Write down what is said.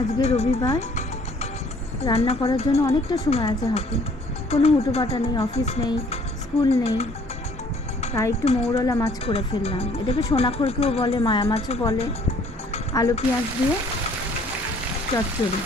আজকে রবিবার, রান্না করার জন্য অনেকটা সময় আছে হাতে, কোনো হুটোপাটা নেই, অফিস নেই, স্কুল নেই, তাই একটু মৌরলা মাছ করে ফেললাম। এটাকে সোনাখড়কেও বলে, মায়া মাছও বলে। আলু পেঁয়াজ দিয়ে চচ্চড়ি।